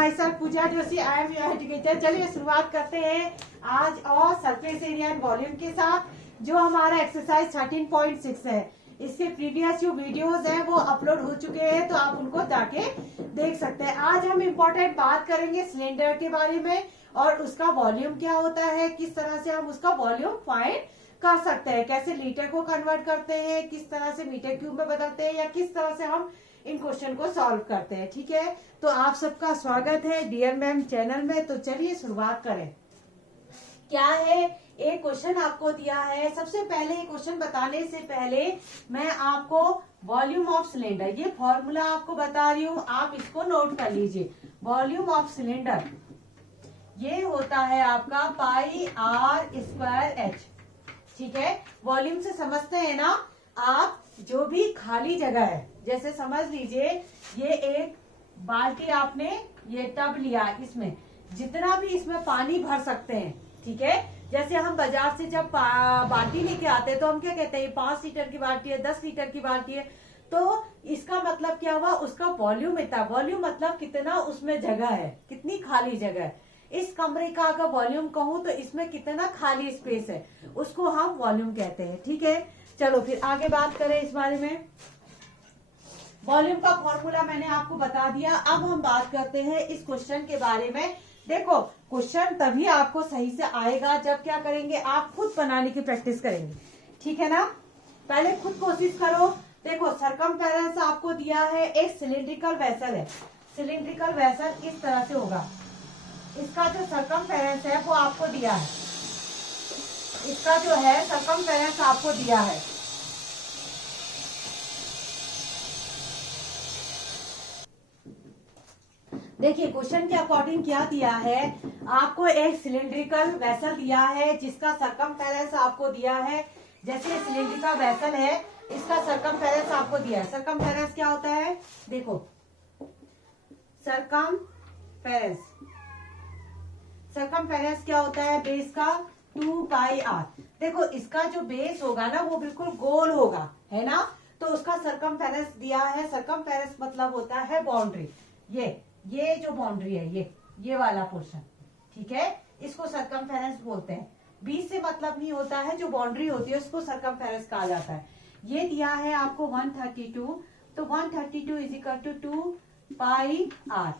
My self Pooja Joshi, I am your educator. चलिए शुरुआत करते हैं आज और सरफेस एरिया एंड वॉल्यूम के साथ, जो हमारा एक्सरसाइज 13.6 है। इसके प्रीवियस जो वीडियोस हैं वो अपलोड हो चुके हैं, तो आप उनको जाके देख सकते हैं। आज हम इम्पोर्टेंट बात करेंगे सिलेंडर के बारे में और उसका वॉल्यूम क्या होता है, किस तरह से हम उसका वॉल्यूम फाइंड कर सकते हैं, कैसे लीटर को कन्वर्ट करते हैं, किस तरह से मीटर क्यूब में बदलते हैं, या किस तरह से हम इन क्वेश्चन को सॉल्व करते हैं। ठीक है, तो आप सबका स्वागत है डियर मैम चैनल में। तो चलिए शुरुआत करें। क्या है, एक क्वेश्चन आपको दिया है। सबसे पहले क्वेश्चन बताने से पहले मैं आपको वॉल्यूम ऑफ सिलेंडर, ये फॉर्मूला आपको बता रही हूँ, आप इसको नोट कर लीजिए। वॉल्यूम ऑफ सिलेंडर ये होता है आपका पाई आर स्क्वायर एच। ठीक है, वॉल्यूम से समझते हैं ना आप, जो भी खाली जगह है, जैसे समझ लीजिए ये एक बाल्टी आपने ये टब लिया, इसमें जितना भी इसमें पानी भर सकते हैं। ठीक है, जैसे हम बाजार से जब बाल्टी लेके आते हैं तो हम क्या कहते हैं, 5 लीटर की बाल्टी है, 10 लीटर की बाल्टी है। तो इसका मतलब क्या हुआ, उसका वॉल्यूम इतना। वॉल्यूम मतलब कितना उसमें जगह है, कितनी खाली जगह है। इस कमरे का अगर वॉल्यूम कहूं तो इसमें कितना खाली स्पेस है, उसको हम वॉल्यूम कहते हैं। ठीक है, चलो फिर आगे बात करें इस बारे में। वॉल्यूम का फॉर्मूला मैंने आपको बता दिया। अब हम बात करते हैं इस क्वेश्चन के बारे में। देखो, क्वेश्चन तभी आपको सही से आएगा जब क्या करेंगे, आप खुद बनाने की प्रैक्टिस करेंगे। ठीक है ना, पहले खुद कोशिश करो। देखो, सरकमफेरेंस आपको दिया है, एक सिलिंड्रिकल वेसल है। सिलिंड्रिकल वेसल इस तरह से होगा, इसका जो सरकमफेरेंस है वो आपको दिया है, इसका जो है सरकमफेरेंस आपको दिया है। देखिए, क्वेश्चन के अकॉर्डिंग क्या दिया है, आपको एक सिलिंड्रिकल वेसल दिया है जिसका सरकमफेरेंस आपको दिया है। जैसे सिलिंड्रिकल वेसल है, इसका सरकमफेरेंस आपको दिया है। सरकमफेरेंस क्या होता है, देखो, सरकमफेरेंस सरकमफेरेंस क्या होता है, बेस का 2 पाई आर। देखो, इसका जो बेस होगा ना वो बिल्कुल गोल होगा, है ना, तो उसका सरकमफेरेंस दिया है। सरकमफेरेंस मतलब होता है बाउंड्री, ये जो बाउंड्री है, ये वाला पोर्शन। ठीक है, इसको सरकमफेरेंस बोलते हैं। बीच से मतलब नहीं होता है, जो बाउंड्री होती है उसको सरकमफेरेंस कहा जाता है। ये दिया है आपको 132, तो 132 is equal to 2 pi R.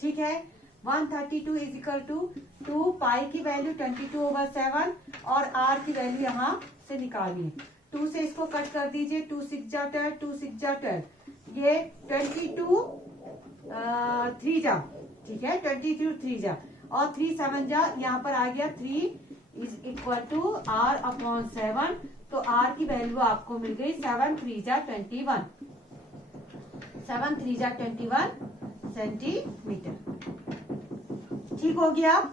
ठीक है, 132 इज इक्वल टू 2 पाई की वैल्यू 22/7 और आर की वैल्यू यहाँ से निकालिए। 2 से इसको कट कर दीजिए, 2 6 जा 12, 2 6 जा 12, ये 22 3 जा। ठीक है, 22 3 जा और 3 7 जा, यहाँ पर आ गया 3 is equal to R upon 7। तो आर की वैल्यू आपको मिल गई 7 3 जा 21, 7 3 जा 21 सेंटीमीटर। ठीक हो गया,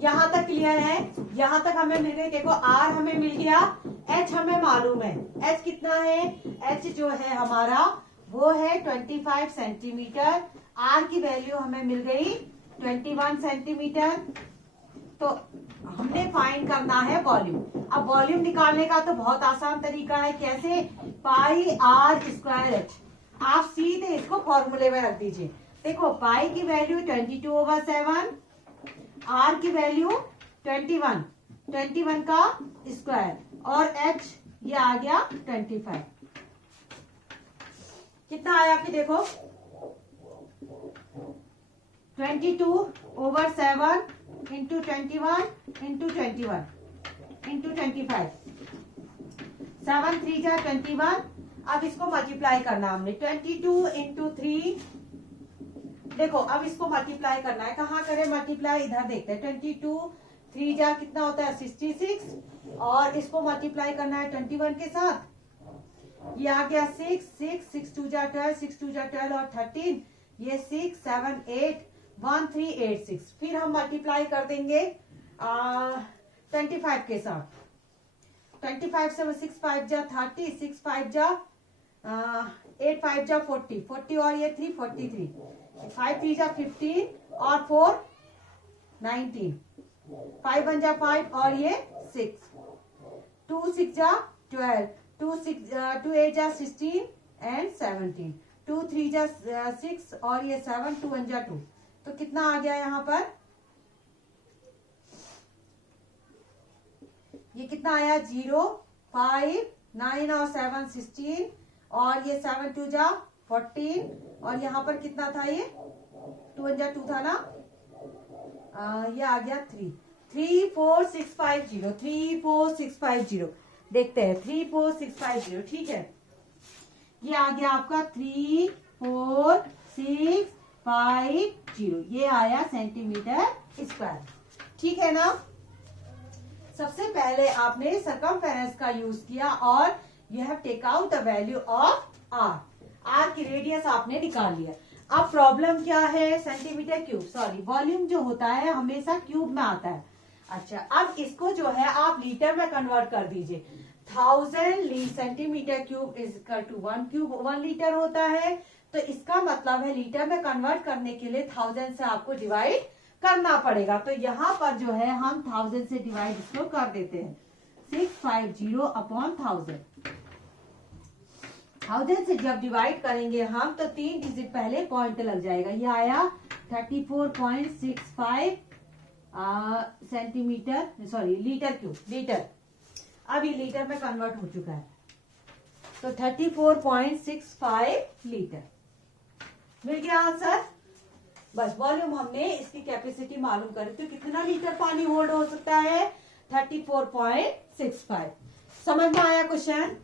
यहाँ तक क्लियर है। यहाँ तक हमें मिल गई। देखो, आर हमें मिल गया, एच हमें मालूम है। एच कितना है, एच जो है हमारा वो है 25 सेंटीमीटर। आर की वैल्यू हमें मिल गई 21 सेंटीमीटर। तो हमने फाइंड करना है वॉल्यूम। अब वॉल्यूम निकालने का तो बहुत आसान तरीका है। कैसे, पाई आर स्क्वायर एच। आप सीधे इसको फॉर्मूले में रख दीजिए। देखो, पाई की वैल्यू 22/7, आर की वैल्यू 21 का स्क्वायर, और एच ये आ गया 25। कितना आया फिर देखो, 22/7 इंटू 21 इंटू 21 इंटू 25, 7 3 जा 21। अब इसको मल्टीप्लाई करना हमने, 22 इंटू 3। देखो, अब इसको मल्टीप्लाई करना है, कहाँ करें मल्टीप्लाई, इधर देखते हैं। 22 3 जा कितना होता है 66, और इसको मल्टीप्लाई करना है 21 के साथ। ये आ गया 6 6 2 जा 12, 6 2 जा 12 और 13, ये 6 7 8 1 3 8 6। फिर हम मल्टीप्लाई कर देंगे 25 के साथ। 25 से 6 5 जा 30, 6 5 जा 8 5 जा 40, 40 और ये 3 43, 5 3 जा 15 और 4 19, 5 1 जा 5 और ये 6, 2 6 जा 12, 2 8 जा 16 एंड 17, 2 3 जा 6 और ये 7, 2 1 जा 2, तो कितना आ गया यहाँ पर, ये कितना आया 0, 5, 9 और 7 16, और ये 7 2 जा 14, और यहाँ पर कितना था, ये 2 जा 2 था ना, ये आ गया 3, 3 4 6 5 0, 3 4 6 5 0, देखते हैं 3 4 6 5 0, ठीक है, ये आ गया आपका 3 4 6 5 0, ये आया सेंटीमीटर स्क्वायर, ठीक है ना। सबसे पहले आपने सरकमफेरेंस का यूज किया और you have take out the value of R, R की रेडियस आपने निकाल लिया। अब प्रॉब्लम क्या है, सेंटीमीटर क्यूब, सॉरी वॉल्यूम जो होता है हमेशा क्यूब में आता है। अच्छा, अब इसको जो है आप लीटर में कन्वर्ट कर दीजिए। 1000 centimetre cube is equal to 1 cube, 1 litre होता है, तो इसका मतलब है लीटर में कन्वर्ट करने के लिए 1000 से आपको डिवाइड करना पड़ेगा। तो यहाँ पर जो है हम 1000 से डिवाइड इसको कर देते हैं, 650 अपॉन 1000, 1000 से जब डिवाइड करेंगे हम तो 3 डिजिट पहले पॉइंट लग जाएगा, ये आया 34.65 centimetre, sorry litre cube, litre, अब ये लीटर में कन्वर्ट हो चुका है, तो 34.65 लीटर मिल गया आंसर। बस वॉल्यूम हमने इसकी कैपेसिटी मालूम करी, तो कितना लीटर पानी होल्ड हो सकता है, 34.65। समझ में आया क्वेश्चन?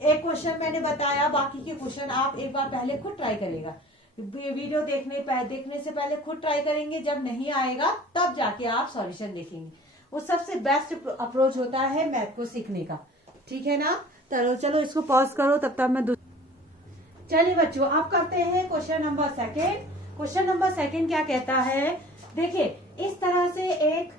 एक क्वेश्चन मैंने बताया, बाकी के क्वेश्चन आप एक बार पहले खुद ट्राई करेगा, वीडियो देखने से पहले खुद ट्राई करेंगे, जब नहीं आएगा तब जाके आप सॉल्यूशन देखेंगे। वो सबसे बेस्ट अप्रोच होता है मैथ को सीखने का, ठीक है ना। चलो इसको पॉज करो, तब तक मैं चलिए बच्चों अब करते हैं question number second. Question number second क्या कहता है, देखिए इस तरह से एक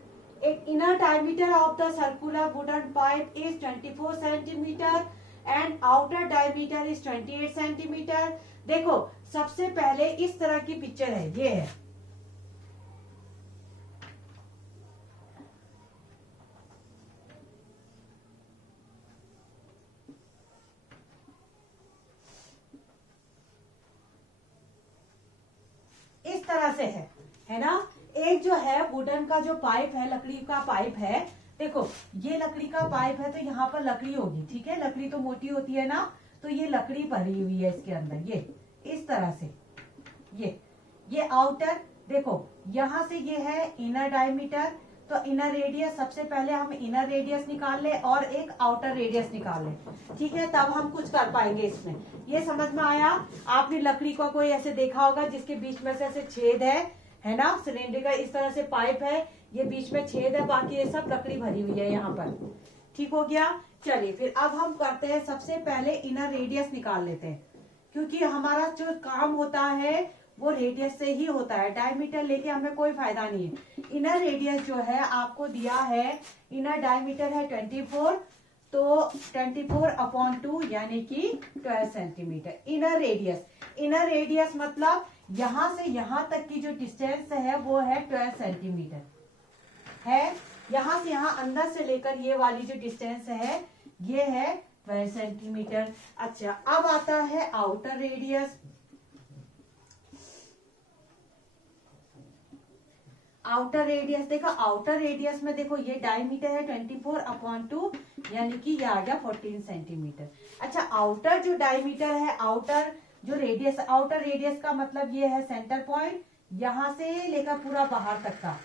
inner diameter of the circular wooden pipe is 24 centimetre and outer diameter is 28 centimetre. देखो सबसे पहले इस तरह की पिक्चर है, ये है, इस तरह से है ना। एक जो है वुडन का जो पाइप है, लकड़ी का पाइप है, देखो ये लकड़ी का पाइप है, तो यहाँ पर लकड़ी होगी, ठीक है, लकड़ी तो मोटी होती है ना, तो ये लकड़ी भरी हुई है इसके अंदर, ये इस तरह से, ये आउटर, देखो यहाँ से ये है इनर डायमीटर, तो इनर रेडियस, सबसे पहले हम इनर रेडियस निकाल ले और एक आउटर रेडियस निकाल ले, ठीक है, तब हम कुछ कर पाएंगे इसमें। ये समझ में आया? आपने लकड़ी को कोई ऐसे देखा होगा जिसके बीच में से ऐसे छेद है ना, सिलेंडर का इस तरह से पाइप है, ये बीच में छेद है, बाकी ये सब लकड़ी भरी हुई है यहाँ पर, ठीक हो गया। चलिए फिर अब हम करते हैं, सबसे पहले इनर रेडियस निकाल लेते हैं, क्योंकि हमारा जो काम होता है वो रेडियस से ही होता है, डायमीटर लेके हमें कोई फायदा नहीं है। इनर रेडियस जो है आपको दिया है, इनर डायमीटर है 24, तो 24 अपॉन 2 यानी कि 12 सेंटीमीटर इनर रेडियस मतलब यहाँ से यहाँ तक की जो डिस्टेंस है वो है 12 सेंटीमीटर है, यहाँ से यहाँ अंदर से लेकर ये वाली जो डिस्टेंस है ये है 12 सेंटीमीटर। अच्छा, अब आता है आउटर रेडियस। आउटर रेडियस देखो, आउटर रेडियस में देखो ये डायमीटर है 24 अपॉन 2 यानी कि ये आ गया 14 सेंटीमीटर। अच्छा, आउटर जो डायमीटर है, आउटर जो रेडियस, आउटर रेडियस का मतलब ये है सेंटर पॉइंट, यहाँ से लेकर पूरा बाहर तक का,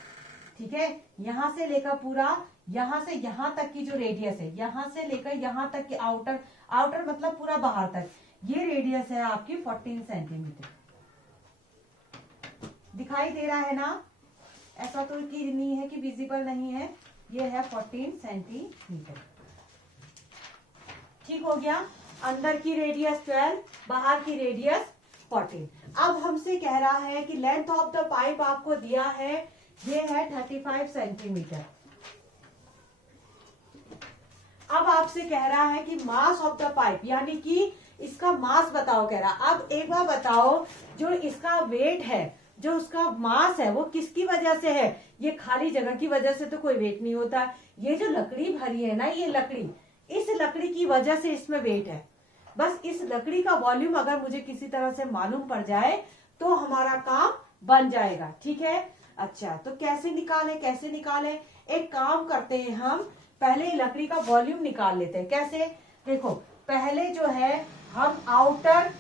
ठीक है, यहाँ से लेकर पूरा, यहाँ से यहाँ तक की जो रेडियस है, यहाँ से लेकर यहाँ तक की आउटर, आउटर मतलब पूरा बाहर तक, ये रेडियस है आपकी 14 सेंटीमीटर। दिखाई दे रहा है ना? ऐसा तो कि नहीं है कि विजिबल नहीं है, ये है 14 सेंटीमीटर, ठीक हो गया। अंदर की रेडियस 12, बाहर की रेडियस 14। अब हमसे कह रहा है कि लेंथ ऑफ द पाइप आपको दिया है, ये है 35 सेंटीमीटर। अब आपसे कह रहा है कि मास ऑफ द पाइप यानी कि इसका मास बताओ, कह रहा। अब एक बार बताओ, जो इसका वेट है, जो उसका मास है, वो किसकी वजह से है? ये खाली जगह की वजह से तो कोई वेट नहीं होता। ये जो लकड़ी भरी है ना, ये लकड़ी, इस लकड़ी की वजह से इसमें वेट है। बस इस लकड़ी का वॉल्यूम अगर मुझे किसी तरह से मालूम पड़ जाए तो हमारा काम बन जाएगा। ठीक है, अच्छा तो कैसे निकालें, एक काम करते हैं, हम पहले लकड़ी का वॉल्यूम निकाल लेते हैं। कैसे, देखो पहले जो है हम आउटर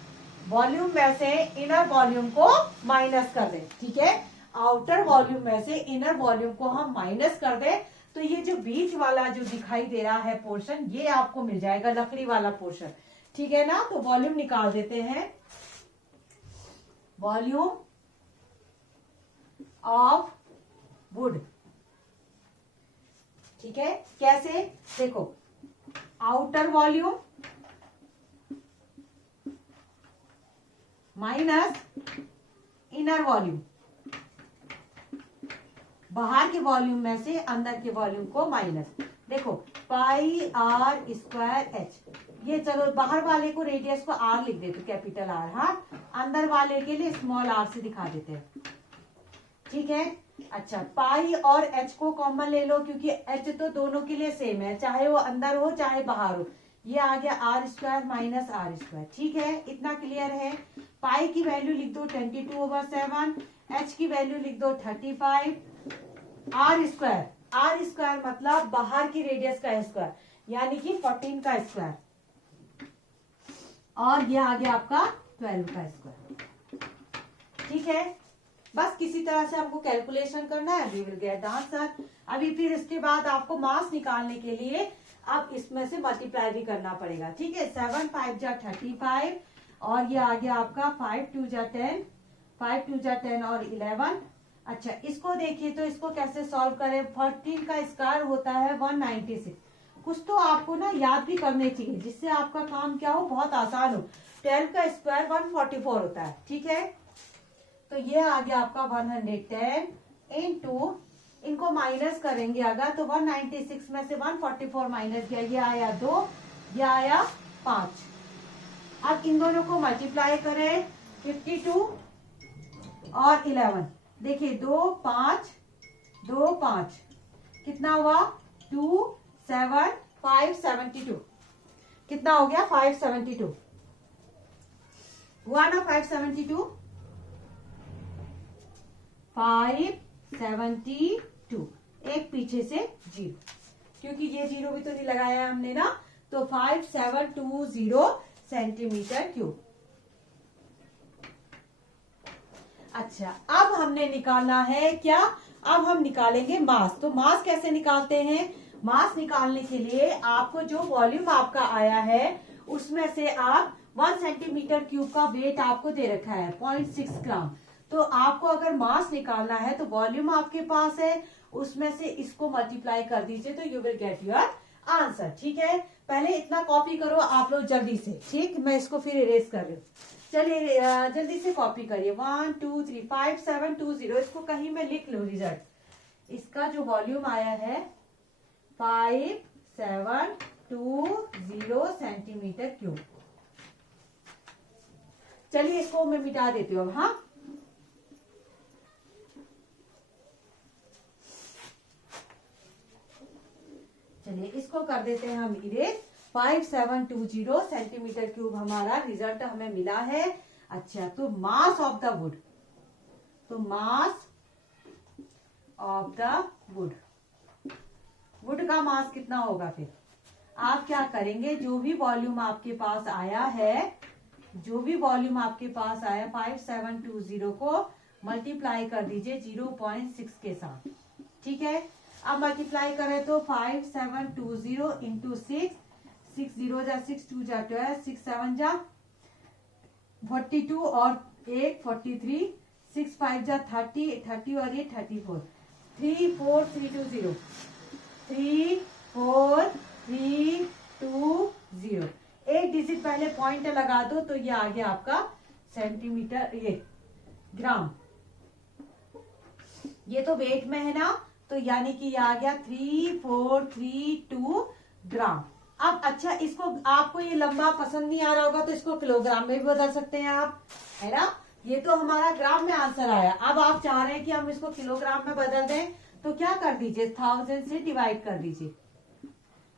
वॉल्यूम में से इनर वॉल्यूम को माइनस कर दें। ठीक है, आउटर वॉल्यूम में से इनर वॉल्यूम को हम माइनस कर दें, तो ये जो बीच वाला जो दिखाई दे रहा है पोर्शन, ये आपको मिल जाएगा लकड़ी वाला पोर्शन। ठीक है ना, तो वॉल्यूम निकाल देते हैं, वॉल्यूम ऑफ वुड। ठीक है, कैसे, देखो outer volume minus inner volume, बाहर के वॉल्यूम में से अंदर के वॉल्यूम को माइनस। देखो पाई आर स्क्वायर एच, ये चलो बाहर वाले को रेडियस को आर लिख देते, कैपिटल आर, हाँ, अंदर वाले के लिए स्मॉल आर से दिखा देते हैं। ठीक है, अच्छा पाई और एच को कॉमन ले लो, क्योंकि एच तो दोनों के लिए सेम है, चाहे वो अंदर हो चाहे बाहर हो। ये आ गया R square minus R square. ठीक है, इतना क्लियर है। पाई की वैल्यू लिख दो 22/7, एच की वैल्यू लिख दो 35, आर स्क्वायर मतलब बाहर की रेडियस का स्क्वायर, यानी कि 14 का स्क्वायर, और ये आ गया आपका 12 का स्क्वायर। ठीक है, बस किसी तरह से हमको कैलकुलेशन करना है, we will get the answer. अभी फिर इसके बाद आपको मास निकालने के लिए अब इसमें से मल्टीप्लाई भी करना पड़ेगा। ठीक है, 7 5 जा 35, और ये आ गया आपका 5 2 जा 10, 5 2 जा 10 और 11। अच्छा इसको देखिए, तो इसको कैसे सॉल्व करें, 14 का स्क्वायर होता है 196। कुछ तो आपको ना याद भी करने चाहिए, जिससे आपका काम क्या हो, बहुत आसान हो। 12 का स्क्वायर 144 होता है। ठीक है, तो ये आ गया आपका 110 इंटू, इनको माइनस करेंगे अगर, तो 196 में से 144 माइनस किया, ये आया 2, ये आया 5। अब इन दोनों को मल्टीप्लाई करें, 52 और 11, देखिए 2 5 2 5, कितना हुआ 2 7 5 72, कितना हो गया 572 हुआ ना, 572 572, एक पीछे से 0, क्योंकि ये 0 भी तो नहीं लगाया हमने ना, तो 5720 सेंटीमीटर क्यूब। अच्छा अब हमने निकालना है क्या, अब हम निकालेंगे मास। तो मास कैसे निकालते हैं, मास निकालने के लिए आपको जो वॉल्यूम आपका आया है उसमें से आप 1 सेंटीमीटर क्यूब का वेट आपको दे रखा है 0.6 ग्राम। तो आपको अगर मास निकालना है तो वॉल्यूम आपके पास है, उसमें से इसको मल्टीप्लाई कर दीजिए, तो you will get your answer. ठीक है, पहले इतना कॉपी करो आप लोग जल्दी से। ठीक, मैं इसको फिर इरेज कर रही हूँ, चलिए जल्दी से कॉपी करिए। 1 2 3 5720, इसको कहीं मैं लिख लूं रिजल्ट। इसका जो वॉल्यूम आया है 5720 सेंटीमीटर क्यूब। चलिए इसको मैं मिटा देती हूँ। हाँ, चलिए इसको कर देते हैं हम इरेज। 5720 सेंटीमीटर क्यूब हमारा रिजल्ट हमें मिला है। अच्छा, तो मास ऑफ द वुड, तो मास ऑफ द वुड का मास कितना होगा, फिर आप क्या करेंगे, जो भी वॉल्यूम आपके पास आया है, 5720 को मल्टीप्लाई कर दीजिए 0.6 के साथ। ठीक है, अब मल्टीप्लाई करें तो 5720 इंटू 6, 6 0 जा 6 2 जा 12, 6 7 जा 42 और 1 43, 6 5 जा 30, 30 और 8 34, 3 4 3 2 0, 3 4 3 2 0। एक डिजिट पहले पॉइंट लगा दो, तो ये आ गया आपका सेंटीमीटर, ये ग्राम, ये तो वेट में है ना, तो यानी कि ये आ गया 3432 ग्राम। अब अच्छा, इसको आपको ये लंबा पसंद नहीं आ रहा होगा तो इसको किलोग्राम में भी बदल सकते हैं आप, है ना। ये तो हमारा ग्राम में आंसर आया। अब आप चाह रहे हैं कि हम इसको किलोग्राम में बदल दें, तो क्या कर दीजिए 1000 से डिवाइड कर दीजिए,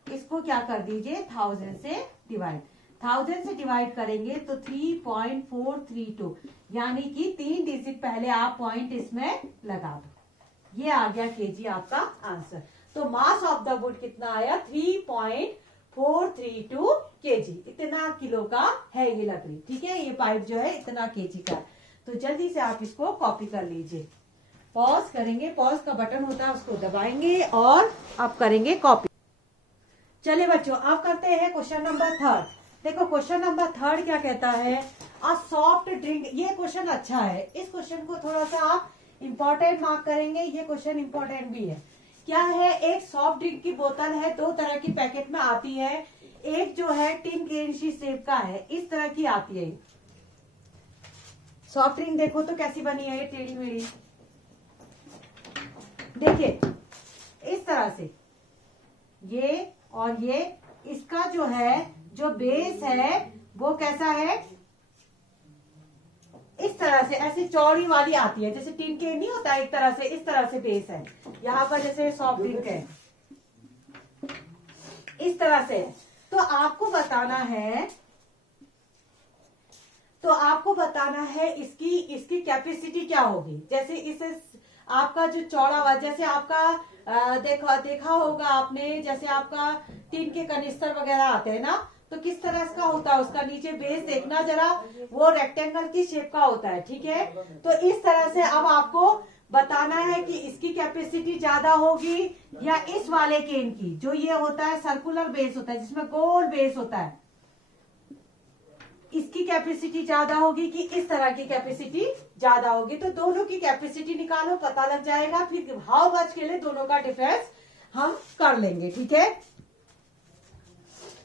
इसको क्या कर दीजिए 1000 से डिवाइड। 1000 से डिवाइड करेंगे तो 3.432, यानी कि 3 डिजिट पहले आप पॉइंट इसमें लगा दो। ये आ गया केजी आपका आंसर। तो मास ऑफ द वुड कितना आया? 3.432 केजी। इतना किलो का है ये लकड़ी, ठीक है। ये पाइप जो है इतना केजी का। तो जल्दी से आप इसको कॉपी कर लीजिए। पॉज करेंगे, पॉज का बटन होता है उसको दबाएंगे और आप करेंगे कॉपी। चलिए बच्चों, अब करते हैं क्वेश्चन नंबर 3। देखो क्वेश्चन नंबर 3 क्या कहता है? A soft drink. ये क्वेश्चन अच्छा है, इस क्वेश्चन को थोड़ा सा आप इंपॉर्टेंट मार्क करेंगे। ये क्वेश्चन इंपॉर्टेंट भी है। क्या है? एक सॉफ्ट ड्रिंक की बोतल है, 2 तरह की पैकेट में आती है। एक जो है टिन केन शेप का है, इस तरह की आती है सॉफ्ट ड्रिंक। देखो तो कैसी बनी है, ये टेढ़ी मेढ़ी, देखिए इस तरह से। ये और ये, इसका जो है जो बेस है वो कैसा है? इस तरह से ऐसी चौड़ी वाली आती है, जैसे टिन के नहीं होता एक तरह से, इस तरह से बेस है। यहाँ पर जैसे सॉफ्ट ड्रिंक है इस तरह से। तो आपको बताना है इसकी कैपेसिटी क्या होगी। जैसे इसे आपका जो चौड़ा हुआ, जैसे आपका देखा होगा आपने, जैसे आपका टिन के कनिस्टर वगैरह आते हैं ना, तो किस तरह का होता है उसका नीचे बेस देखना जरा, वो रेक्टेंगल की शेप का होता है, ठीक है। तो इस तरह से अब आपको बताना है कि इसकी कैपेसिटी ज्यादा होगी या इस वाले केन की, जो ये होता है सर्कुलर बेस होता है जिसमें गोल बेस होता है, इसकी कैपेसिटी ज्यादा होगी कि इस तरह की कैपेसिटी ज्यादा होगी। तो दोनों की कैपेसिटी निकालो, पता लग जाएगा। फिर हाउ मच के लिए दोनों का डिफरेंस हम कर लेंगे, ठीक है।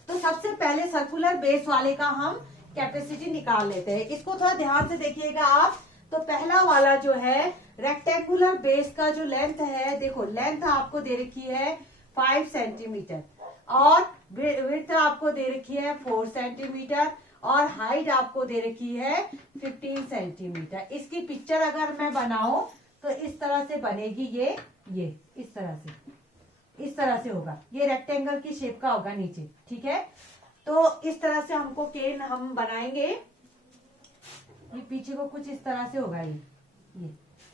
तो सबसे पहले सर्कुलर बेस वाले का हम कैपेसिटी निकाल लेते हैं। इसको थोड़ा ध्यान से देखिएगा आप। तो पहला वाला जो है रेक्टेंगुलर बेस का जो लेंथ है, देखो लेंथ आपको दे रखी है 5 सेंटीमीटर और विड्थ आपको दे रखी है 4 सेंटीमीटर और हाइट आपको दे रखी है 15 सेंटीमीटर। इसकी पिक्चर अगर मैं बनाऊं तो इस तरह से बनेगी। ये इस तरह से होगा। ये रेक्टेंगल की शेप का होगा नीचे, ठीक है। तो इस तरह से हमको केन हम बनाएंगे। ये पीछे को कुछ इस तरह से होगा, ये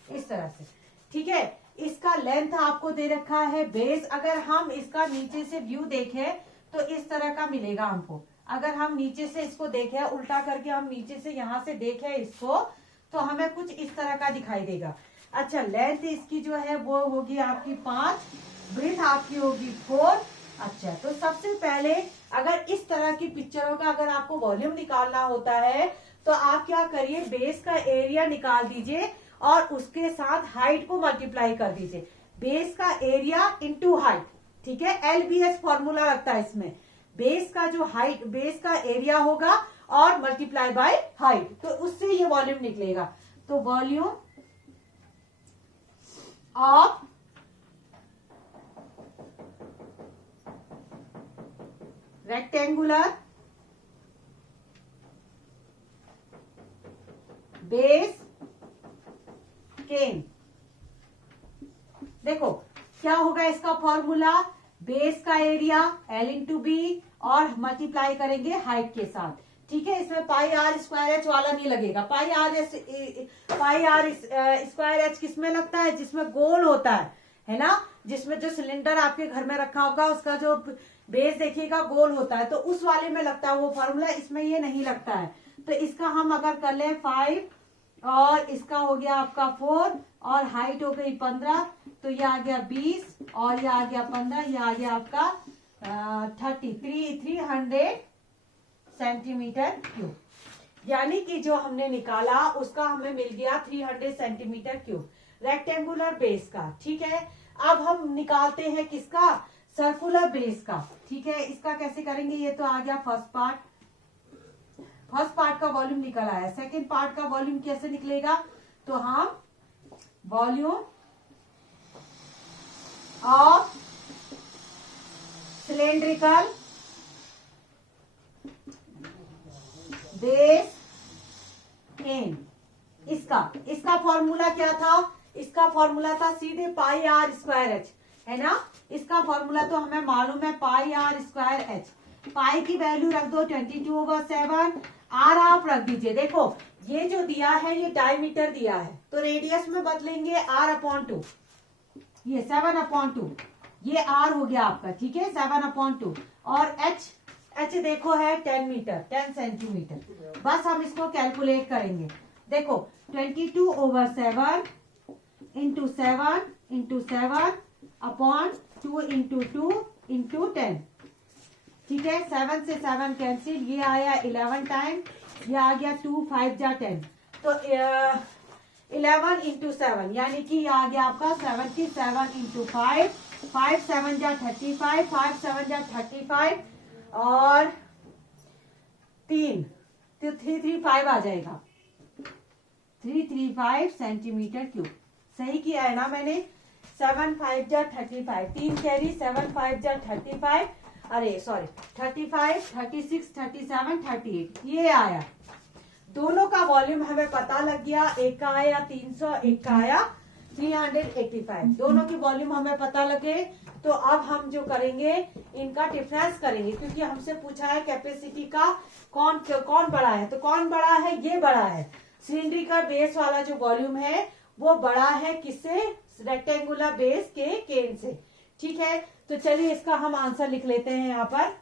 इस तरह से, ठीक है। इसका लेंथ आपको दे रखा है बेस। अगर हम इसका नीचे से व्यू देखें तो इस तरह का मिलेगा हमको। अगर हम नीचे से इसको देखें, उल्टा करके हम नीचे से यहाँ से देखें इसको, तो हमें कुछ इस तरह का दिखाई देगा। अच्छा, लेंथ इसकी जो है वो होगी आपकी 5, ब्रीथ आपकी होगी 4। अच्छा, तो सबसे पहले अगर इस तरह की पिक्चरों का अगर आपको वॉल्यूम निकालना होता है तो आप क्या करिए, बेस का एरिया निकाल दीजिए और उसके साथ हाइट को मल्टीप्लाई कर दीजिए। बेस का एरिया इंटू हाइट, ठीक है। LBS फॉर्मूला लगता है इसमें। बेस का जो हाइट, बेस का एरिया होगा और मल्टीप्लाई बाय हाइट, तो उससे ये वॉल्यूम निकलेगा। तो वॉल्यूम ऑफ रेक्टेंगुलर बेस केन, देखो क्या होगा इसका फॉर्मूला, बेस का एरिया L इंटू बी और मल्टीप्लाई करेंगे हाइट के साथ, ठीक है। इसमें पाई आर स्क्वायर एच वाला नहीं लगेगा। पाई आर स्क्वायर एच किसमें लगता है? जिसमें गोल होता है ना, जिसमें जो सिलेंडर आपके घर में रखा होगा उसका जो बेस देखिएगा गोल होता है, तो उस वाले में लगता है वो फॉर्मूला। इसमें ये नहीं लगता है। तो इसका हम अगर कर ले 5 और इसका हो गया आपका 4 और हाइट हो गई 15, तो ये आ गया 20 और ये आ गया 15, ये आ गया आपका 300 सेंटीमीटर क्यूब। यानी कि जो हमने निकाला उसका हमें मिल गया 300 सेंटीमीटर क्यूब रेक्टेंगुलर बेस का, ठीक है। अब हम निकालते हैं किसका? सर्कुलर बेस का, ठीक है। इसका कैसे करेंगे? ये तो आ गया फर्स्ट पार्ट का वॉल्यूम निकल आया। सेकंड पार्ट का वॉल्यूम कैसे निकलेगा? तो हम वॉल्यूम ऑफ सिलेंड्रिकल बेस केन, इसका फॉर्मूला क्या था? इसका फॉर्मूला था सीधे पाई आर स्क्वायर एच, है ना। इसका फॉर्मूला तो हमें मालूम है, पाई आर स्क्वायर एच। पाई की वैल्यू रख दो 22/7, आर आप रख दीजिए। देखो ये जो दिया है ये डायमीटर दिया है, तो रेडियस में बदलेंगे r/2, ये 7/2, ये r हो गया आपका, ठीक है 7/2। और h देखो है 10 मीटर, 10 सेंटीमीटर। बस हम इसको कैलकुलेट करेंगे। देखो 22/7 इंटू 7 इंटू 7/2 इंटू 2 इंटू 10, ठीक है। 7 से 7 कैंसिल, ये आया 11 टाइम, ये आ गया 2 5 जा 10, तो 11 इंटू 7 यानी कि ये आ गया आपका 77 इंटू 5, 5 7 जा 35, 5 7 जा 35 और 3 तो 335 आ जाएगा, 335 सेंटीमीटर क्यूब। सही किया है ना मैंने। 7 5 जा 35, 3 कैरी 7 5 जा 35, अरे सॉरी 35 36 37 38, ये आया। दोनों का वॉल्यूम हमें पता लग गया, एक का आया 300, एक का आया 385। दोनों की वॉल्यूम हमें पता लगे, तो अब हम जो करेंगे इनका डिफरेंस करेंगे, क्योंकि हमसे पूछा है कैपेसिटी का कौन बड़ा है। तो कौन बड़ा है, ये बड़ा है। सिलिंड्रिकल बेस वाला जो वॉल्यूम है वो बड़ा है किससे, रेक्टेंगुलर बेस के केन से, ठीक है। तो चलिए इसका हम आंसर लिख लेते हैं यहाँ पर।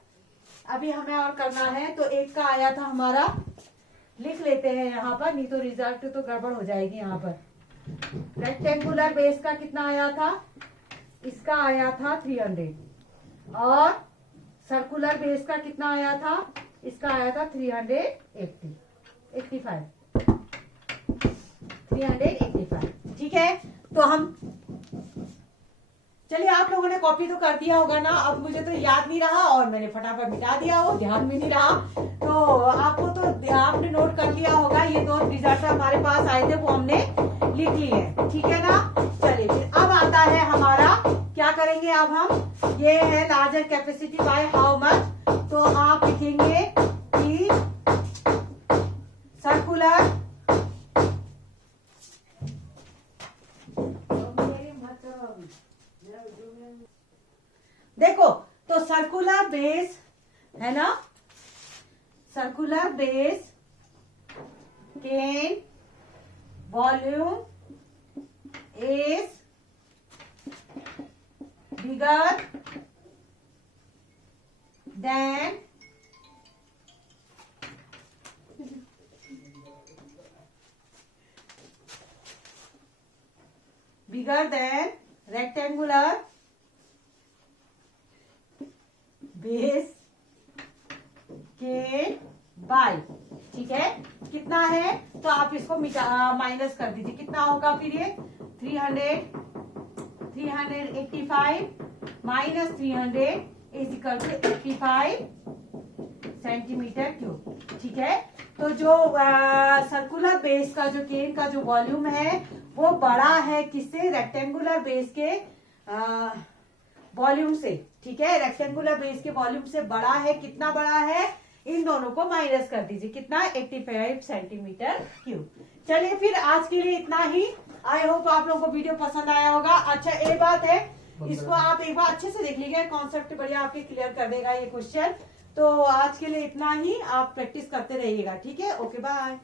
अभी हमें और करना है, तो एक का आया था हमारा, लिख लेते हैं यहाँ पर, नहीं तो रिजल्ट तो गड़बड़ हो जाएगी यहाँ पर। रेक्टेंगुलर बेस का कितना आया था, इसका आया था 300, और सर्कुलर बेस का कितना आया था, इसका आया था 385, ठीक है। तो हम चलिए, आप लोगों ने कॉपी तो कर दिया होगा ना। अब मुझे तो याद नहीं रहा और मैंने फटाफट मिटा दिया हो, ध्यान में नहीं रहा, तो आपको तो आपने नोट कर लिया होगा। ये दो रिजल्ट हमारे पास आए थे वो हमने लिख लिए हैं, ठीक है ना। चलिए फिर अब आता है हमारा, क्या करेंगे अब हम, ये है larger capacity by how much. तो आप लिखेंगे कि सर्कुलर देखो, तो सर्कुलर बेस है ना, circular base can volume is bigger than rectangular base के बाय, ठीक है। कितना है, तो आप इसको माइनस कर दीजिए, कितना होगा फिर ये 385 minus 300 is equal to 85 centimetre cube, ठीक है। तो जो सर्कुलर बेस का जो केन का जो वॉल्यूम है वो बड़ा है किससे, रेक्टेंगुलर बेस के वॉल्यूम से, ठीक है। रेक्टेंगुलर बेस के वॉल्यूम से बड़ा है, कितना बड़ा है, इन दोनों को माइनस कर दीजिए, कितना 85 सेंटीमीटर क्यूब। चलिए फिर आज के लिए इतना ही। आई होप आप लोगों को वीडियो पसंद आया होगा। अच्छा एक बात है, इसको आप एक बार अच्छे से देख लीजिएगा, कॉन्सेप्ट बढ़िया आपके क्लियर कर देगा ये क्वेश्चन। तो आज के लिए इतना ही, आप प्रैक्टिस करते रहिएगा, ठीक है। Okay bye.